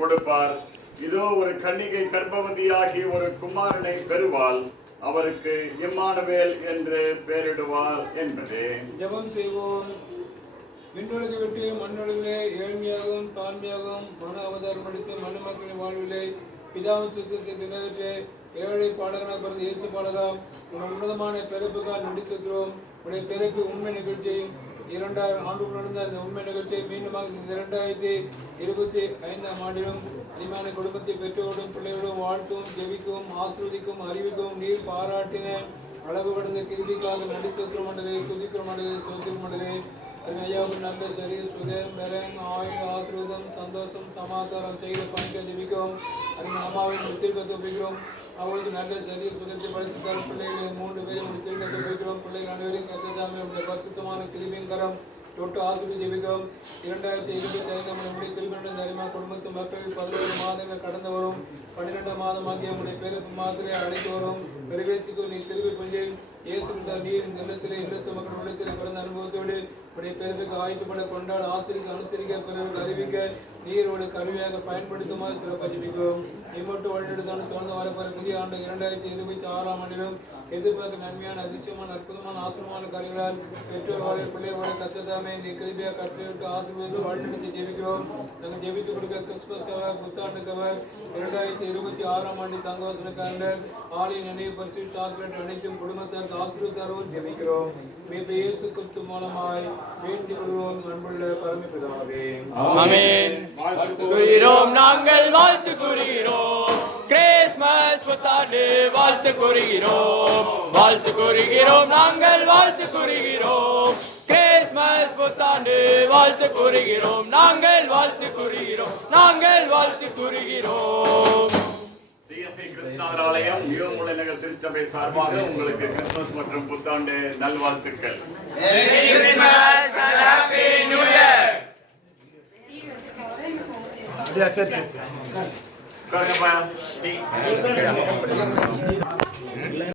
கொடுப்பார். இதோ ஒரு கன்னிகை கர்ப்பவதியாகி ஒரு குமாரனை பெறுவாள், அவருக்கு இம்மானுவேல் என்று பெயரிடுவாள் என்பதே. ஜெபம் செய்வோம். விண்ணுலகை விட்டு மண்ணுலகிலே ஏழ்மையாகவும் தாழ்மையாகவும் மன அவதாரம் அளித்து மனு மக்களின் வாழ்விலே பிதாவின் சுத்தத்தை நிறைவேற்ற ஏழை பாடகனாக பிறந்த இயேசு பாடகா, உன் உன்னதமான பிறப்புக்கால் நடி செலுத்துகிறோம். உடைய பிறப்பு உண்மை நிகழ்ச்சி 2000 ஆண்டுகள் நடந்த அந்த உண்மை நிகழ்ச்சியை மீண்டுமாக 2025ஆம் ஆண்டிலும் அதிகமான குடும்பத்தை பெற்றோடும் பிள்ளையோடும் வாழ்த்தும் ஜெபிக்கவும் ஆசிர்வதிக்கும் அறிவிக்கவும் நீர் பாராட்டின அளவு கடந்த கிருதிக்காக நடி செலுத்துற மண்டலே துதிக்கிற மண்டலே சோத்திர மண்டலே ஐயாவுக்கு நல்ல சரீர் சுகம் பலன் ஆயுள் ஆசிர்வாதம் சந்தோஷம் சமாதானம் செய்த பணிக்க ஜெபிக்கவும் அதன் அம்மாவின் முத்திருக்கத்தை ஒப்பிக்கிறோம். அவளுக்கு நல்ல சரீர் சுகத்தை படுத்தி தரும் பிள்ளைகளை 3 பேரை முத்திருக்கத்தை ஒப்பிக்கிறோம். பிள்ளைகள் அனைவரையும் கத்தசாமி நம்முடைய பரிசுத்தமான கிருபையின் கரம் தொட்டு ஆசிரியர் ஜெபிக்கிறோம். 2025ஆம் நம்முடைய கிருபை தரிமா குடும்பத்து மக்கள் 11 மாதங்கள் கடந்து வரும் 12 மாதம் ஆகிய நம்முடைய பிறப்பு மாத்திரை அழைத்து வரும் பெருவேச்சுக்கு நீ கிருபை கொஞ்சம் இயேசு நீர் இந்த இல்லத்திலே இல்லத்து மக்கள் உள்ளத்திலே பிறந்த அனுபவத்தோடு உடைய பிறப்புக்கு ஆயத்தப்பட கொண்டாட ஆசிரியருக்கு அனுசரிக்க பிறருக்கு அறிவிக்க நீரோட கருவியாக பயன்படுத்துமாறு சிறப்பாக ஜெபிக்கிறோம். இம்மட்டு வழிநடத்தான தொடர்ந்து வரப்போற புதிய ஆண்டு 2026ஆம் ஆண்டிலும் எதிர்பார்க்க நன்மையான அதிர்ஷ்டமான அற்புதமான ஆசிரமான காரியங்களால் பெற்றோர் வாழை பிள்ளையோட கத்ததாமே நீ கிருபியாக கட்டிவிட்டு ஆசிர்வதித்து வழிநடத்தி ஜெபிக்கிறோம். நாங்கள் ஜெபித்து கொடுக்க கிறிஸ்துமஸ் கவர் புத்தாண்டு கவர் 2026ஆம் ஆண்டு தங்கவாசன காலண்டர் ஆலய நினைவு பரிசு சாக்லேட் அனைத்தும் குடும்பத்தாருக்கு ஆசீர்வாதம் ஜெபிக்கிறோம். இயேசு கிறிஸ்து மூலமாய் வேண்டிக் கொள்வோம். அன்புள்ள பரமபிதாவே ஆமென். வாழ்த்து கூறுகிறோம், நாங்கள் வாழ்த்து கூறுகிறோம். கிறிஸ்மஸ் புத்தாண்டு வாழ்த்து கூறுகிறோம், வாழ்த்து கூறுகிறோம், நாங்கள் வாழ்த்து கூறுகிறோம். கிறிஸ்மஸ் புத்தாண்டு வாழ்த்து கூறுகிறோம், நாங்கள் வாழ்த்து கூறுகிறோம், நாங்கள் வாழ்த்து கூறுகிறோம். சிஎஸ்ஐ கிறிஸ்தவர் ஆலயம் நியூமுலை நகர் திருச்சபை சார்பாக உங்களுக்கு கிறிஸ்துமஸ் மற்றும் புத்தாண்டு நல்வாழ்த்துக்கள். Merry Christmas and Happy New Year. உட்காருங்கப்பா.